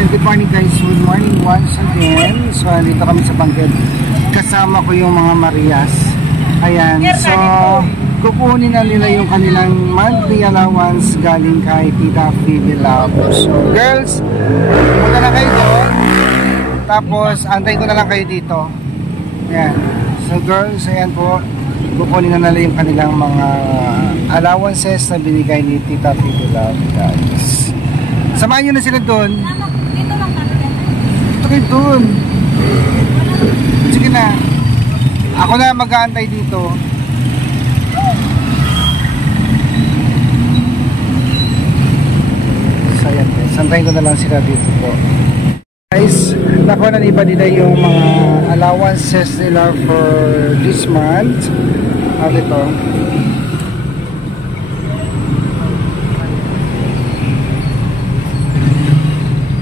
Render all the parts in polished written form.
Good morning guys, good morning once again. So dito kami sa Bangged. Kasama ko yung mga Marias. Ayan, so kukunin na nila yung kanilang monthly allowance galing kay Tita Phoebe Love. So girls, punta na kayo doon. Tapos antayin ko na lang kayo dito. Ayan, so girls, ayan po, kukunin na nila yung kanilang mga allowances na binigay ni Tita Phoebe Love, guys. Samahan nyo na sila doon. Dito lang kami. Dito kayo doon. Sige na. Ako na mag-aantay dito. So ayan guys, antayin ko na lang sila dito po. Guys, nakuha na iba nila yung mga allowances nila for this month. At ito.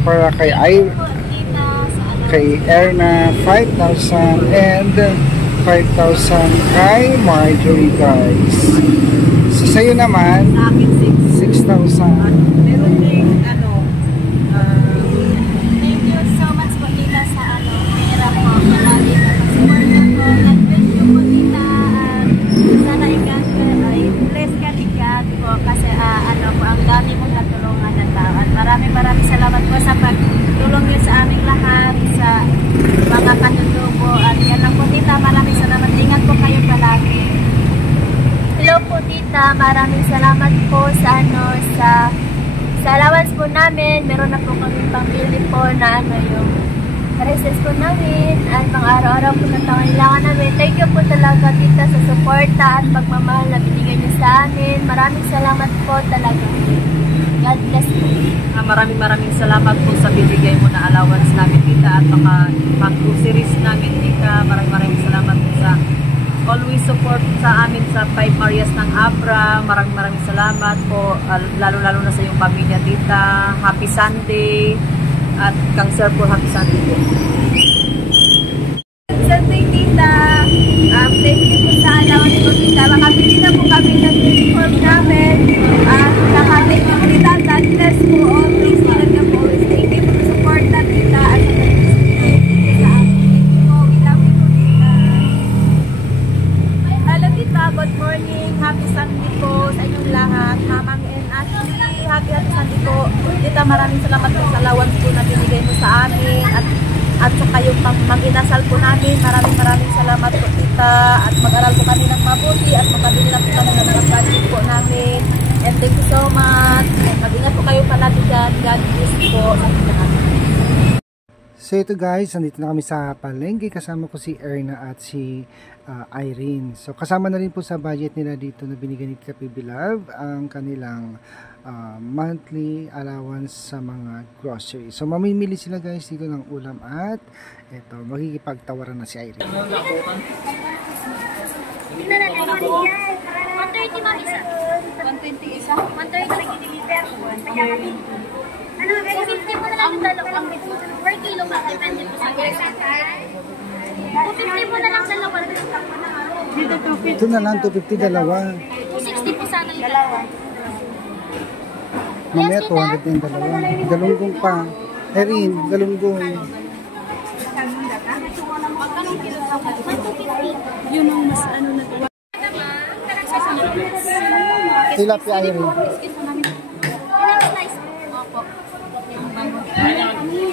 Para kay Erna 5,000 and 5,000 kay Marjorie, guys. So sa'yo naman 6,000. Meron din thank you so much po tita sa pera po. Palagi na support po. God bless you po tita. Sana bless ka tigat po kasi po ang dami mong natulungan na tao. At maraming salamat po sa pagtulong niyo sa aming lahat, sa mga kanutubo. At yan lang po tita, maraming salamat. Ingat po kayo palagi. Hello po tita, maraming salamat po sa sa allowance po namin. Meron na po kami pambili po na yung recess po namin at pang araw-araw po na pangailangan namin. Thank you po talaga tita sa suporta at pagmamahal na binigay niyo sa amin. Maraming salamat po talaga. God bless po. Maraming salamat po sa binigay mo na allowance namin tita at pang-groceries namin tita. Maraming salamat po sa always support sa amin sa 5 areas ng Abra. Maraming salamat po, lalo na sa iyong pamilya tita. Happy Sunday at kang sir po, happy Sunday po. Sunday tita, thank you po sa allowance po tita. Makabili na po kami ng uniform namin at nakating po tita. God bless po always. Ingat ka po always. Thank you po sa support na tita at sa good morning, happy Sunday po sa inyong lahat. Ma'am and Ashley, happy Sunday po. Tita, maraming salamat po sa allowance po na binigay mo sa amin at sa kayong mag-inasal po namin. Maraming salamat po tita at mag-aral po kami ng mabuti at makabili lang po kami ng mga project po namin. And thank you so much. Mag-ingat po kayo palagi dyan. God bless po sa inyong lahat. So ito guys, nandito na kami sa palengke. Kasama ko si Erna at si Irene. So kasama na rin po sa budget nila dito na binigay ni Tita Phoebe Love ang kanilang monthly allowance sa mga groceries. So mamimili sila guys dito ng ulam at ito, magkikipagtawaran na si Irene. 130 ma'am isa. 120 isa. 130. Ano, 250 mo na lang yung dalawang per kilo ba? Depende po sa guys. 250 mo na lang dalawa. Dito 250. Ito na lang, 250 dalawa. 260 po sana yung dalawa. Mamaya 200 yung dalawa. Galunggong pa. Erin, galunggong. Magkanong kilo sa 150. Yun ang mas ano na ito. Tilapia Irene.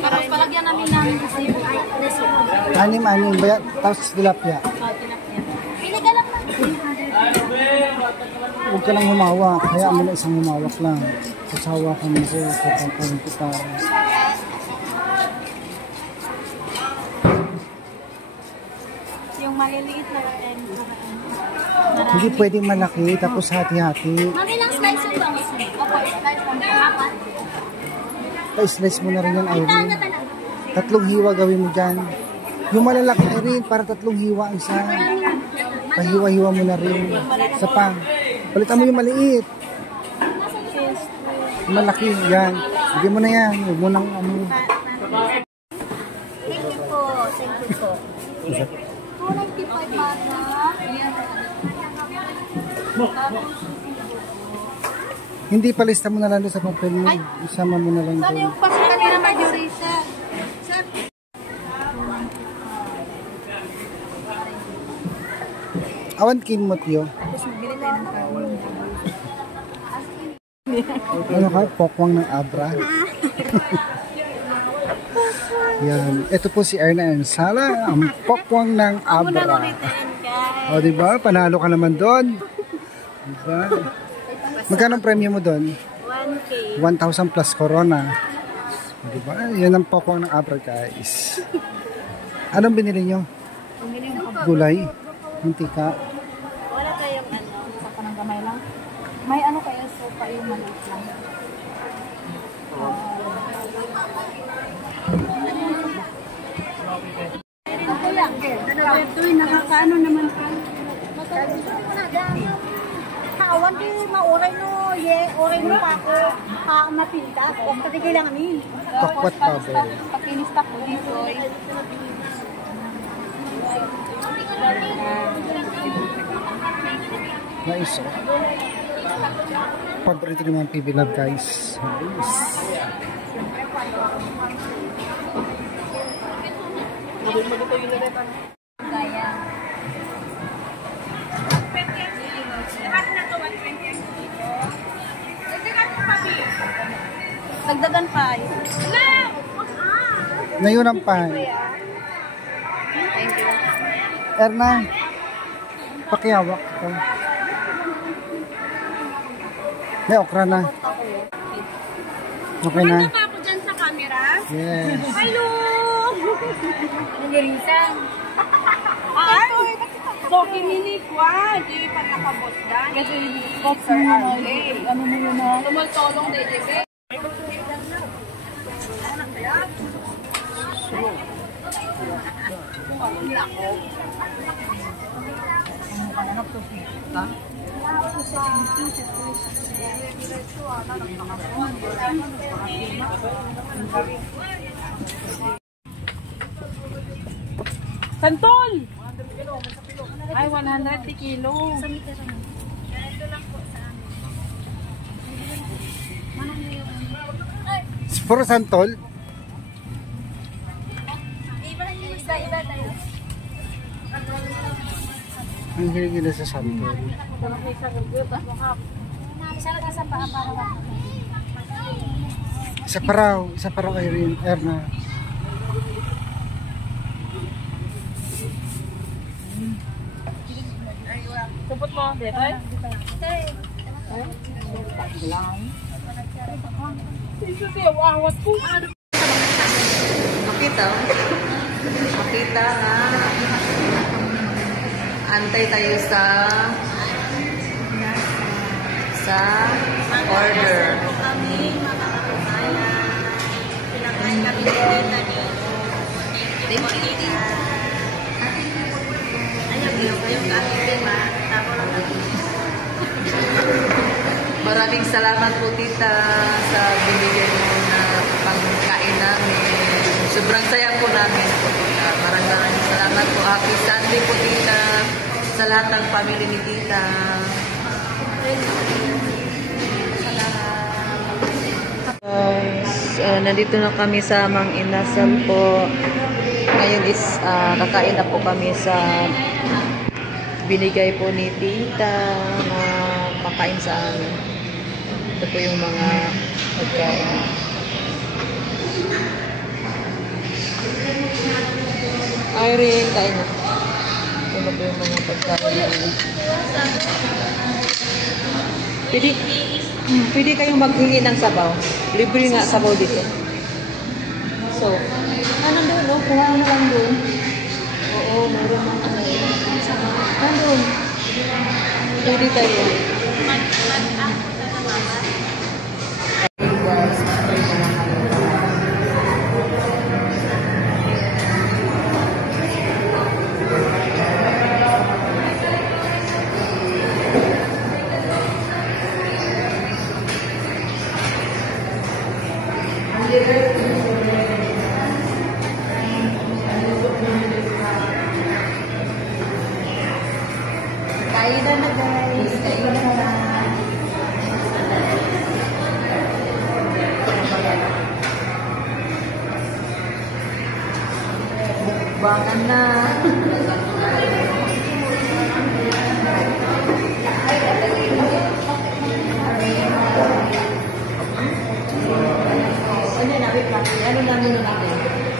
Para palagyan namin kasi Anim ba yan? Tapos tilapia. Pili ka lang lang. Huwag ka lang humawak. Kaya mo na isang humawak lang. Sasawa ka mo ko. Kapag kita. Yung maliliit na rin. Hindi pwedeng malaki. Tapos hati-hati. Mami lang slice yung bang? Opo, slice lang. Apat. Pa-slice mo na rin yan, Irene. 3 hiwa gawin mo dyan. Yung malalaki, Irene, para 3 hiwa ang isa. Pahiwa-hiwa mo na rin. Isa pa. Palitan mo yung maliit. Yung malaki, yan. Bigyan mo na yan. Huwag mo nang ano. Thank you po. Thank you po. 295 mana. Hindi, palista mo na lang doon sa papel mo. Isama mo na lang doon. Yung pasok kanina may duration. Awan kinmot yo. Tapos magbili tayo ng kanin. Ano ka? Pokwang ng Abra. Yan. Ito po si Erna Ensala, ang pokwang ng Abra. O, diba? Panalo ka naman doon. Diba? Magkano ang premyo mo doon? 1K. 1,000 plus corona. O, diba? Yan ang pokwang ng Abra, guys. Anong binili nyo? Gulay? Mantika? Wala kayong ano? Sa panang gamay lang. May ano kaya sopa yung maliit lang. Ito'y nakakaano naman ka. Kawan di mauray no, oray no pa ako. Mapinta. O katigay lang amin. Takwat pa ba? Pakinis pa ko dito. Naiso. Paborito ni mga PB Love, guys. Nice. Gaya. Dagdagan pa. Ngayon ang pa. Thank you. Erna, pakihawak ko. May okra na. Okay na? Ano ako dyan sa camera? Yes. Hello! Nagirisan. Ay! So, kimini kwa. Di pa nakabot dan. Kasi bot sa RJ. Ano mo yun na? Tumaltolong na ito. Santol! Ay, 100 kilo. Puro santol. Iba tayo. Ang hilig nila sa santol. Isa pa para Isa pa raw Irene, Erna. Supot mo, Detoy? Makita na antay tayo sa order. kami, mga kababayan. Pinakain kami dito ni yung aming tema. Maraming salamat po tita sa binigay mo na pangkain namin. Sobrang saya po namin po tita. Maraming salamat po. Happy Sunday po tita sa lahat ng pamilya ni tita. Nandito na kami sa Mang Inasal po. Ngayon is kakain na po kami sa binigay po ni tita na pakain sa amin. Ito po yung mga pagkain. Irene, kain na. Ito po yung mga pagkain. Pwede kayong maghingi ng sabaw. Libre nga sabaw dito. So, ano doon, no? Kuha na lang doon. Oo, meron na. Nandun. Pwede kayo. Kainan na guys. Kainan na. Bangan na. Ano na muna natin?